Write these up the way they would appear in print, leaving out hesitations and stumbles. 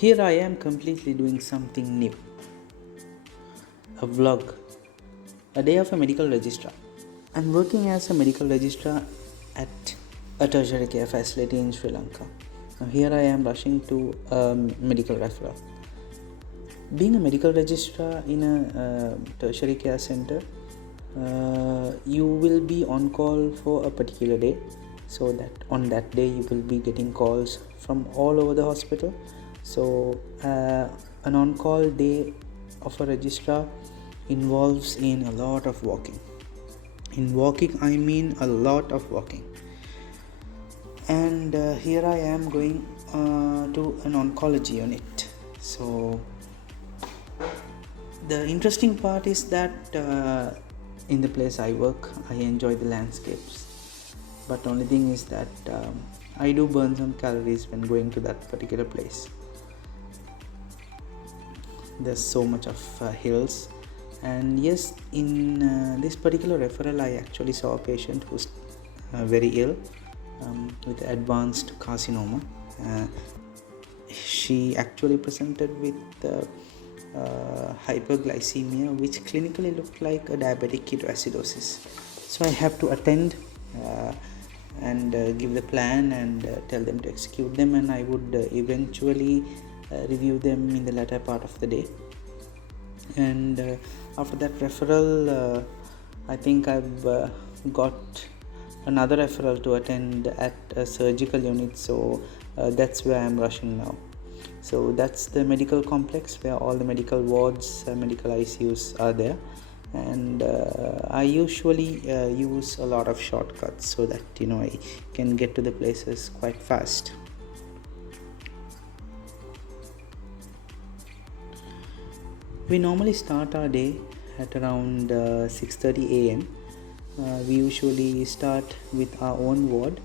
Here I am completely doing something new. A vlog. A day of a medical registrar. I'm working as a medical registrar at a tertiary care facility in Sri Lanka. Now here I am rushing to a medical referral. Being a medical registrar in a tertiary care center, you will be on call for a particular day, so that on that day you will be getting calls from all over the hospital. So an on-call day of a registrar involves in a lot of walking. In walking I mean a lot of walking. And here I am going to an oncology unit. So the interesting part is that in the place I work, I enjoy the landscapes, but only thing is that I do burn some calories when going to that particular place. There's so much of hills, and yes, in this particular referral I actually saw a patient who's very ill with advanced carcinoma. She actually presented with hyperglycemia, which clinically looked like a diabetic ketoacidosis. So I have to attend and give the plan and tell them to execute them, and I would eventually review them in the latter part of the day. And after that referral, I think I've got another referral to attend at a surgical unit, so that's where I'm rushing now. So that's the medical complex where all the medical wards, medical ICUs are there, and I usually use a lot of shortcuts so that I can get to the places quite fast. We normally start our day at around 6:30 a.m. We usually start with our own ward.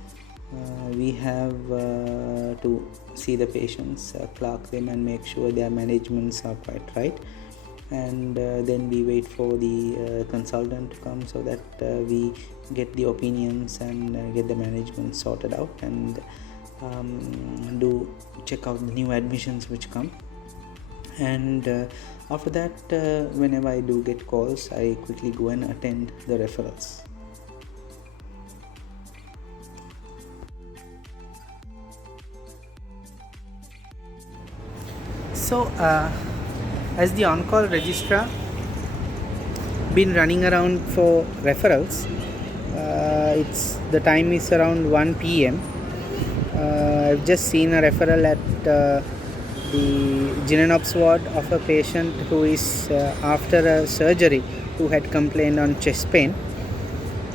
We have to see the patients, clerk them and make sure their managements are quite right, and then we wait for the consultant to come so that we get the opinions and get the management sorted out, and do check out the new admissions which come. And after that, whenever I do get calls, I quickly go and attend the referrals. So as the on-call registrar, been running around for referrals. The time is around 1 p.m. I've just seen a referral at the Genenops ward of a patient who is after a surgery, who had complained on chest pain.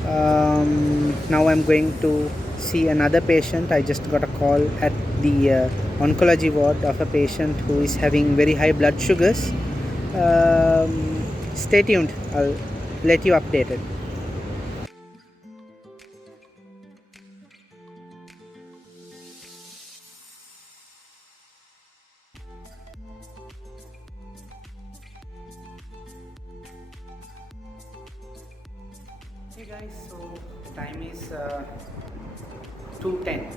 Now I'm going to see another patient. I just got a call at the oncology ward of a patient who is having very high blood sugars. Stay tuned, I'll let you updated. Hey guys, so the time is 2:10.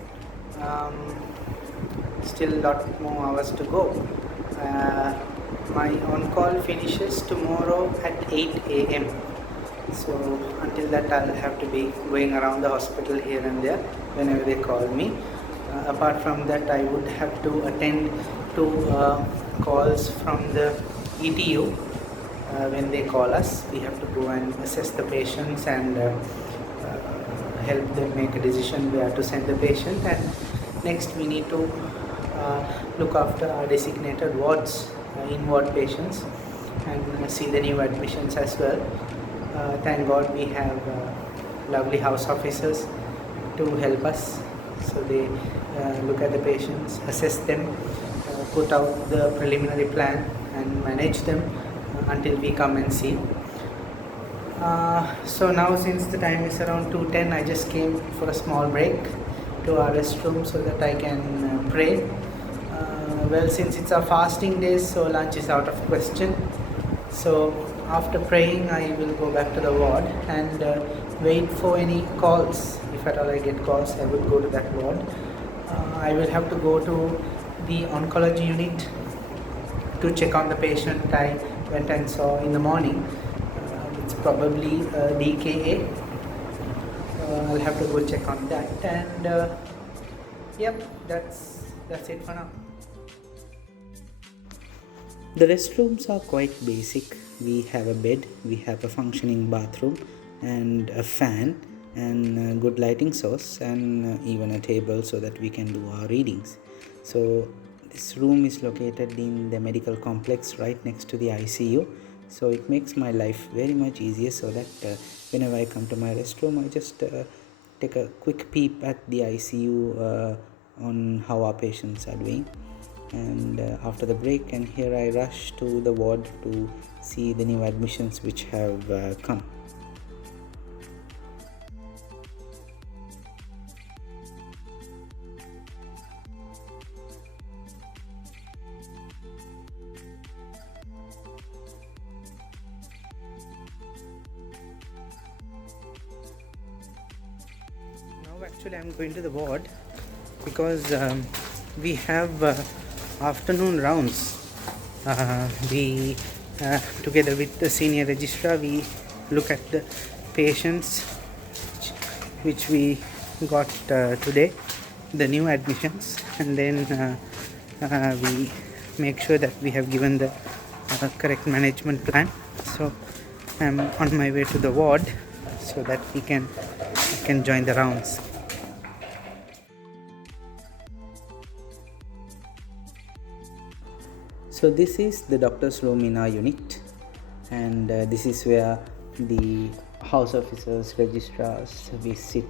Still a lot more hours to go. My on-call finishes tomorrow at 8 a.m. So until that I'll have to be going around the hospital here and there whenever they call me. Apart from that, I would have to attend to calls from the ETU. When they call us, we have to go and assess the patients and help them make a decision where to send the patient. And next we need to look after our designated wards, in-ward patients, and see the new admissions as well. Thank God we have lovely house officers to help us. So they look at the patients, assess them, put out the preliminary plan and manage them until we come and see. So now, since the time is around 2:10, I just came for a small break to our restroom so that I can pray. Well, since it's a fasting day, so lunch is out of question. So after praying, I will go back to the ward and wait for any calls. If at all I get calls, I will go to that ward. I will have to go to the oncology unit to check on the patient I went and saw in the morning. It's probably DKA. I'll have to go check on that, and yep, that's it for now. The restrooms are quite basic. We have a bed, we have a functioning bathroom, and a fan, and a good lighting source, and even a table so that we can do our readings. So this room is located in the medical complex right next to the ICU. So it makes my life very much easier, so that whenever I come to my restroom, I just take a quick peep at the ICU on how our patients are doing. And after the break, and here I rush to the ward to see the new admissions which have come. Now actually I'm going to the ward because we have afternoon rounds. We together with the senior registrar, we look at the patients which we got today, the new admissions, and then we make sure that we have given the correct management plan. So I'm on my way to the ward so that we can join the rounds. So this is the doctor's room in our unit, and this is where the house officers, registrars, we sit,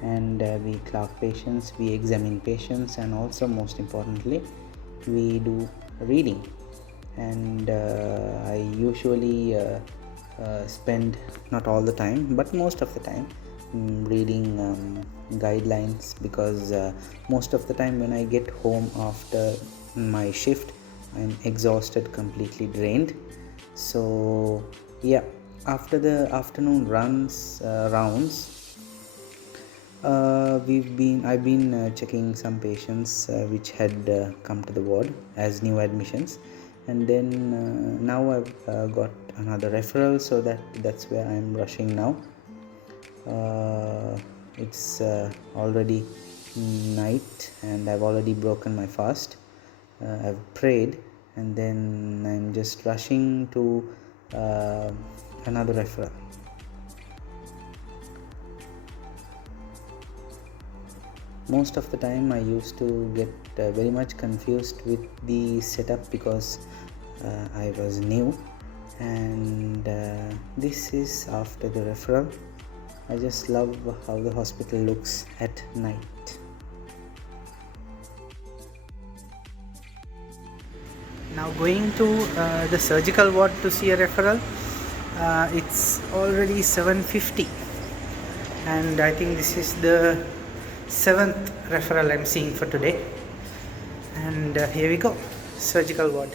and we clerk patients, we examine patients, and also most importantly we do reading. And I usually spend, not all the time but most of the time, reading guidelines, because most of the time when I get home after my shift, I'm exhausted, completely drained. So yeah, after the afternoon rounds, I've been checking some patients which had come to the ward as new admissions, and then now I've got another referral, so that's where I'm rushing now. It's already night, and I've already broken my fast. I've prayed, and then I'm just rushing to another referral. Most of the time I used to get very much confused with the setup because I was new, and this is after the referral. I just love how the hospital looks at night. Now going to the surgical ward to see a referral. It's already 7:50, and I think this is the 7th referral I'm seeing for today. And here we go, surgical ward.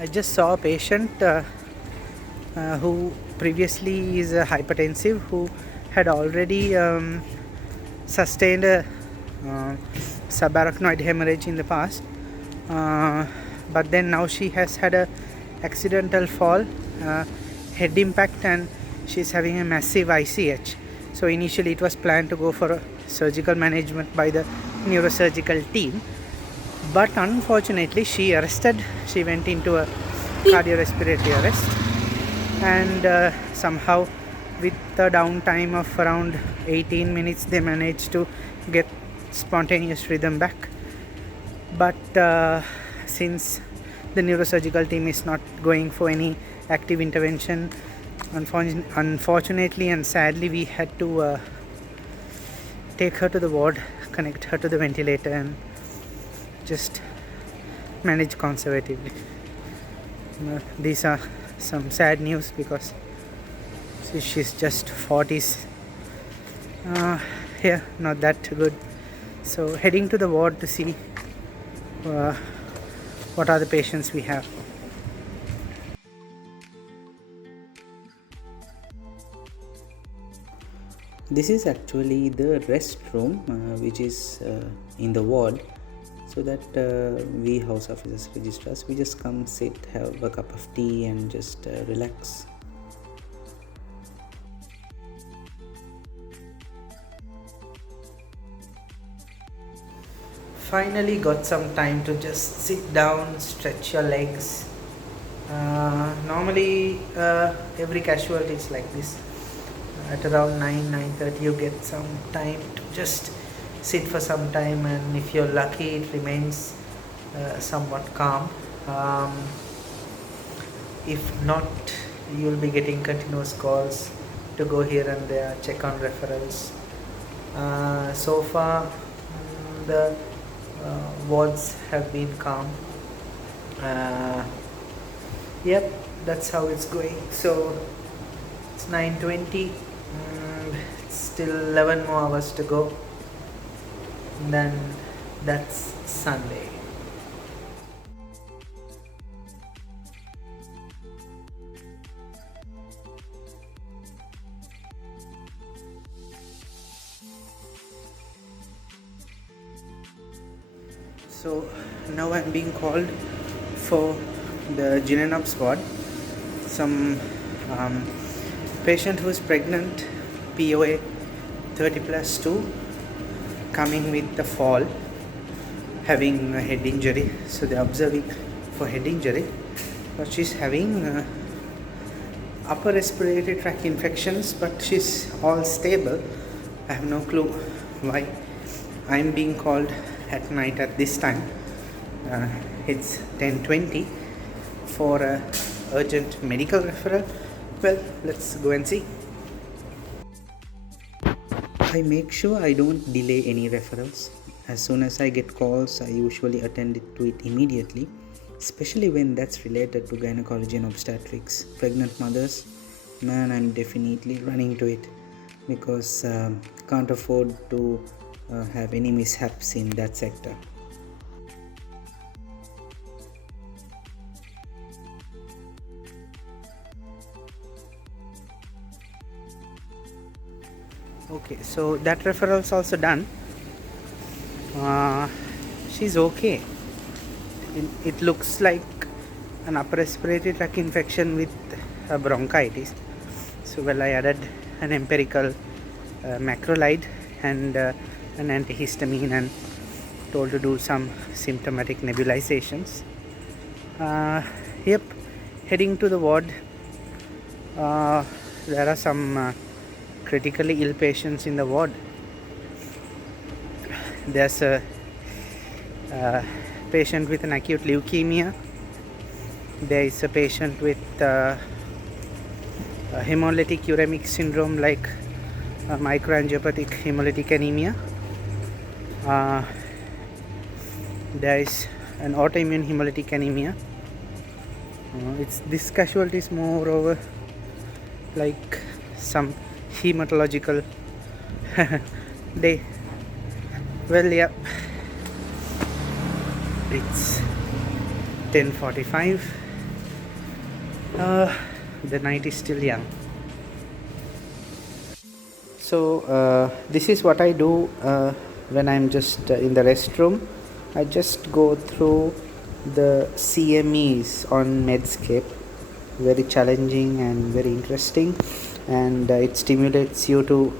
I just saw a patient who previously is a hypertensive, who had already sustained a subarachnoid hemorrhage in the past, but then now she has had a accidental fall, head impact, and she's having a massive ICH. So initially it was planned to go for a surgical management by the neurosurgical team, but unfortunately she went into a cardiorespiratory arrest, and somehow with the downtime of around 18 minutes they managed to get spontaneous rhythm back. But since the neurosurgical team is not going for any active intervention, unfortunately and sadly, we had to take her to the ward, connect her to the ventilator, and just manage conservatively. These are some sad news because she's just 40s. Here, not that good. So heading to the ward to see uh, what are the patients we have. This is actually the restroom which is in the ward, so that we house officers registrars, we just come, sit, have a cup of tea and just relax. Finally got some time to just sit down, stretch your legs. Normally every casualty is like this. At around 9:30 you get some time to just sit for some time, and if you're lucky it remains somewhat calm. If not, you'll be getting continuous calls to go here and there, check on referrals. So far the wards have been calm. Yep, that's how it's going. So it's 9:20. It's still 11 more hours to go. And then that's Sunday. So now I'm being called for the Ginenops ward. Some patient who is pregnant, POA 30+2, coming with the fall, having a head injury. So they're observing for head injury, but she's having upper respiratory tract infections, but she's all stable. I have no clue why I'm being called at night at this time. It's 10:20 for a urgent medical referral. Well, let's go and see. I make sure I don't delay any referrals. As soon as I get calls, I usually attend to it immediately, especially when that's related to gynecology and obstetrics. Pregnant mothers, man, I'm definitely running to it, because can't afford to have any mishaps in that sector. Okay, so that referral is also done. She's okay. It looks like an upper respiratory tract infection with bronchitis. So well, I added an empirical macrolide and an antihistamine, and told to do some symptomatic nebulizations. Yep, heading to the ward. There are some critically ill patients in the ward. There's a patient with an acute leukemia. There is a patient with hemolytic uremic syndrome, like microangiopathic hemolytic anemia. There is an autoimmune hemolytic anemia. This casualty is moreover like some hematological day. Well, yeah, it's 10:45. The night is still young. So this is what I do when I'm just in the restroom. I just go through the CMEs on Medscape. Very challenging and very interesting, and it stimulates you to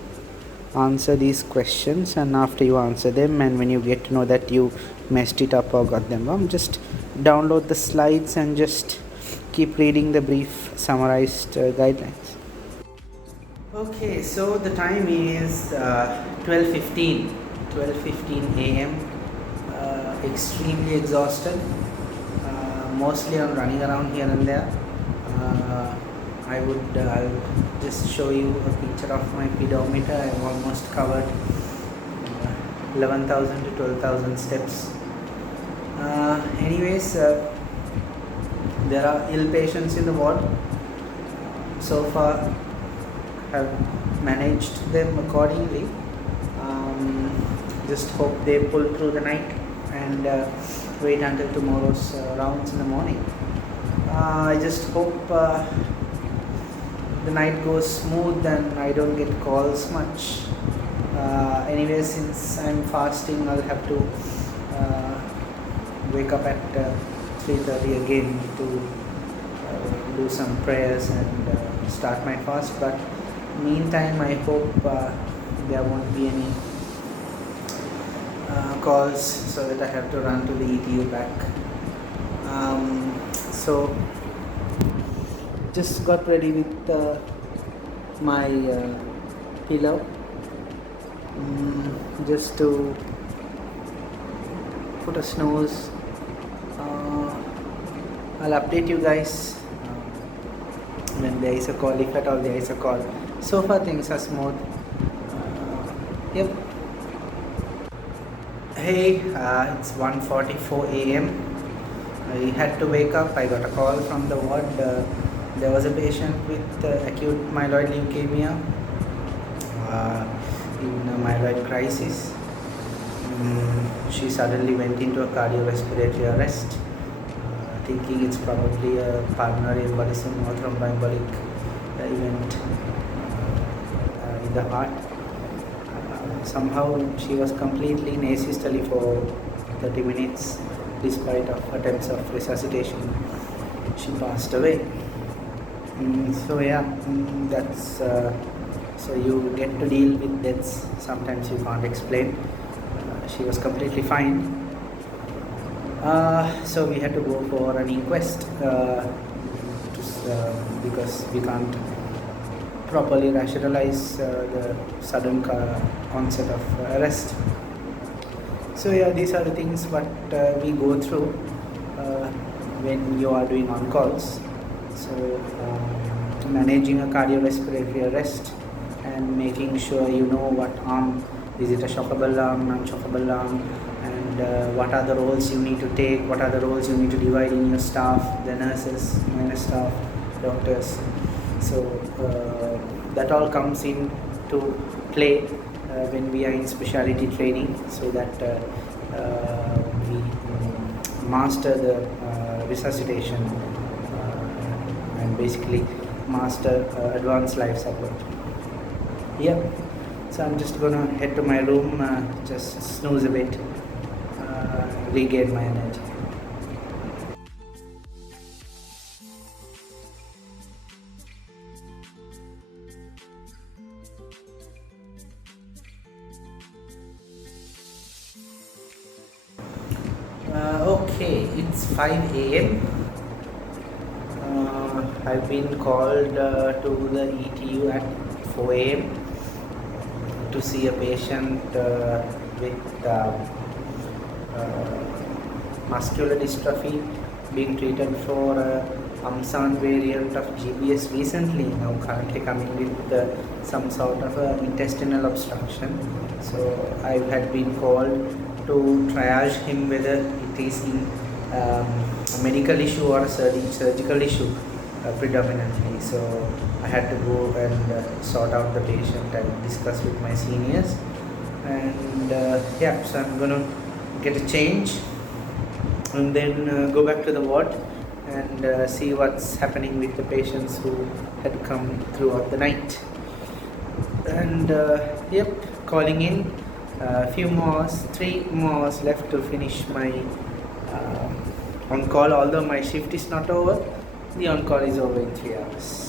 answer these questions. And after you answer them, and when you get to know that you messed it up or got them wrong, just download the slides and just keep reading the brief summarized guidelines. Okay, so the time is 12:15 a.m. Extremely exhausted, mostly on running around here and there. I'll just show you a picture of my pedometer. I've almost covered 11,000 to 12,000 steps. Anyways, there are ill patients in the ward. So far, have managed them accordingly. just hope they pull through the night and wait until tomorrow's rounds in the morning. I just hope the night goes smooth and I don't get calls much. Anyway, since I'm fasting, I'll have to wake up at 3:30 again to do some prayers and start my fast. But meantime, I hope there won't be any calls so that I have to run to the ETU back. So just got ready with my pillow just to put a snooze. I'll update you guys when there is a call, if at all there is a call. So far things are smooth. Yep. Hey, it's 1:44 a.m. I had to wake up. I got a call from the ward. There was a patient with acute myeloid leukemia in a myeloid crisis. She suddenly went into a cardiorespiratory arrest, thinking it's probably a pulmonary embolism or thromboembolic event in the heart. Somehow she was completely in asystole for 30 minutes. Despite of attempts of resuscitation, she passed away. So yeah, that's so you get to deal with deaths. Sometimes you can't explain. She was completely fine. So we had to go for an inquest because we can't properly rationalize the sudden onset of arrest. So yeah, these are the things what we go through when you are doing on calls. So managing a cardiorespiratory arrest and making sure you know what arm, is it a shockable arm, non-shockable arm, and what are the roles you need to take, what are the roles you need to divide in your staff, the nurses, minor staff, doctors. So that all comes into play when we are in specialty training, so that we master the resuscitation and basically master advanced life support. Yeah, so I'm just gonna head to my room, just snooze a bit, regain my energy. Okay, it's 5 a.m. I've been called to the ETU at 4 a.m. to see a patient with muscular dystrophy, being treated for UMSAN variant of GBS recently, now currently coming with some sort of intestinal obstruction. So I had been called to triage him whether it is in a medical issue or a surgical issue predominantly. So I had to go and sort out the patient and discuss with my seniors, and yeah, so I'm gonna get a change and then go back to the ward and see what's happening with the patients who had come throughout the night. And yep, calling in. Few more, 3 more hours left to finish my on call. Although my shift is not over, the on call is over in 3 hours.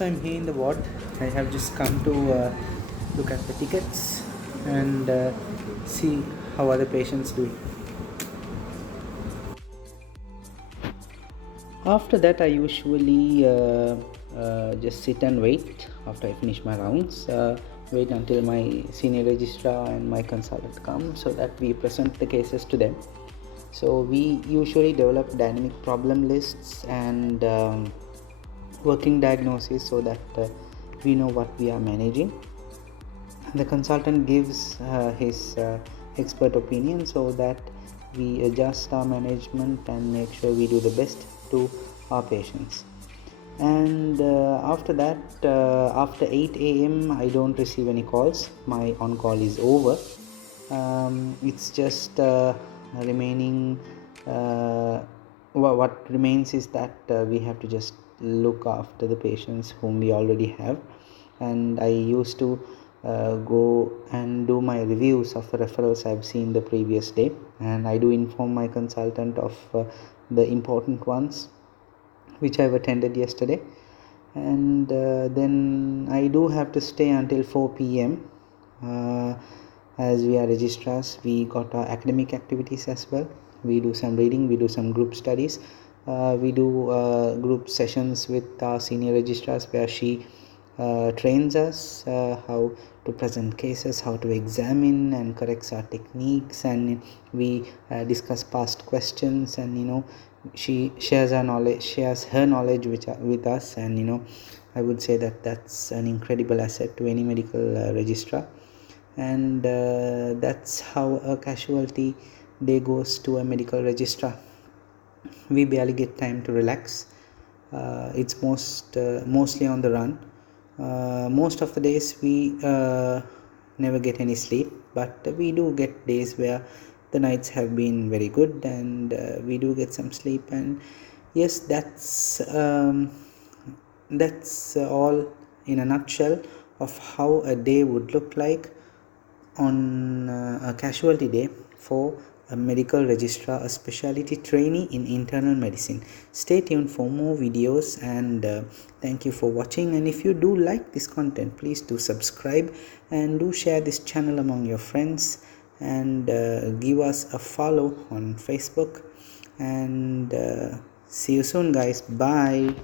I'm here in the ward. I have just come to look at the tickets and see how other patients doing. After that, I usually just sit and wait after I finish my rounds. Wait until my senior registrar and my consultant come so that we present the cases to them. So we usually develop dynamic problem lists and working diagnosis so that we know what we are managing. The consultant gives his expert opinion so that we adjust our management and make sure we do the best to our patients. And after that, after 8 a.m. I don't receive any calls. My on call is over. It's just remaining what remains is that we have to just look after the patients whom we already have. And I used to go and do my reviews of the referrals I've seen the previous day, and I do inform my consultant of the important ones which I've attended yesterday. And then I do have to stay until 4 p.m. As we are registrars, we got our academic activities as well. We do some reading, we do some group studies, we do group sessions with our senior registrars where she trains us how to present cases, how to examine and corrects our techniques, and we discuss past questions, and she shares her knowledge with us. And I would say that that's an incredible asset to any medical registrar. And that's how a casualty day goes to a medical registrar. We barely get time to relax. It's mostly on the run. Most of the days we never get any sleep, but we do get days where the nights have been very good, and we do get some sleep. And yes, that's all in a nutshell of how a day would look like on a casualty day for a medical registrar, a specialty trainee in internal medicine. Stay tuned for more videos, and thank you for watching. And if you do like this content, please do subscribe and do share this channel among your friends, and give us a follow on Facebook. And see you soon, guys. Bye.